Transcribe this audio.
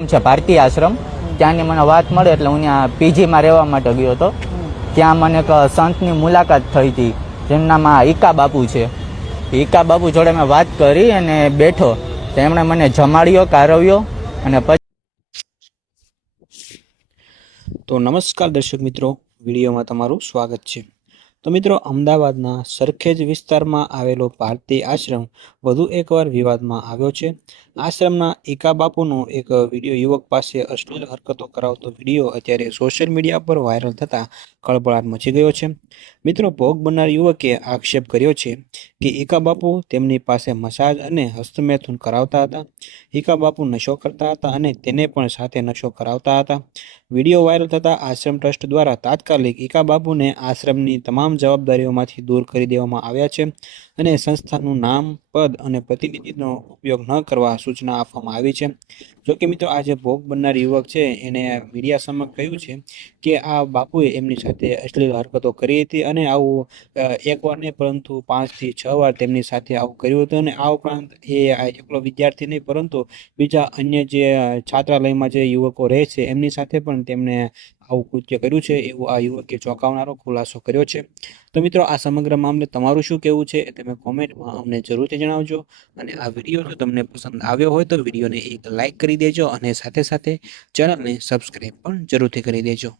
છે ભારતીય આશ્રમ. ત્યાંની મને વાત મળે એટલે હું ત્યાં પીજીમાં રહેવા માટે ગયો હતો. ત્યાં મને એક સંતની મુલાકાત થઈ હતી જેનું નામ ઈકા બાપુ છે. ઈકા બાપુ જોડે મેં વાત કરી અને બેઠો તો એમણે મને જમાડ્યો, કારવ્યો અને પછી તો નમસ્કાર દર્શક મિત્રો, વિડીયોમાં તમારું સ્વાગત છે. તો મિત્રો, અમદાવાદના સરખેજ વિસ્તારમાં આવેલો ભારતીય આશ્રમ વધુ એકવાર વિવાદમાં આવ્યો છે. આશ્રમના ઈકા બાપુનો એક વિડીયો યુવક પાસે અશ્લીલ હરકતો કરાવતો વિડીયો અત્યારે સોશિયલ મીડિયા પર વાયરલ થતાં ખળભળાટ મચી ગયો છે. મિત્રો, ભોગ બનનાર યુવકે આક્ષેપ કર્યો છે કે ઈકા બાપુ તેમની પાસે મસાજ અને હસ્તમૈથુન કરાવતા હતા. ઈકા બાપુ નશો કરતા હતા અને તેને પણ સાથે નશો કરાવતા હતા. વિડીયો વાયરલ થતાં આશ્રમ ટ્રસ્ટ દ્વારા તાત્કાલિક ઈકા બાપુને આશ્રમની તમામ જવાબદારીઓમાંથી દૂર કરી દેવામાં આવ્યા છે અને સંસ્થાનું નામ, પદ અને પ્રતિનિધિનો ઉપયોગ ન કરવા સૂચના આપવામાં આવી છે. જોકે મિત્રો, આ જે ભોગ બનનાર યુવક છે એને મીડિયા સમક્ષ કહ્યું છે કે આ બાપુએ એમની સાથે અશ્લીલ હરકતો કરી હતી અને આવું એકવાર નહીં પરંતુ 5 થી 6 વાર તેમની સાથે આવું કર્યું હતું. અને આ ઉપરાંત એ એકલો વિદ્યાર્થી નહીં પરંતુ બીજા અન્ય જે છાત્રાલયમાં જે યુવકો રહે છે એમની સાથે પણ તેમણે આવું કૃત્ય કર્યું છે, એવું આ યુવકે ચોંકાવનારો ખુલાસો કર્યો છે. તો મિત્રો, આ સમગ્ર મામલે તમારું શું કહેવું છે એ તમે કોમેન્ટમાં અમને જરૂરથી જણાવજો. અને આ વિડીયો જો તમને પસંદ આવ્યો હોય તો વિડીયોને એક લાઇક કરી દેજો અને સાથે સાથે ચેનલને સબસ્ક્રાઈબ પણ જરૂરથી કરી દેજો.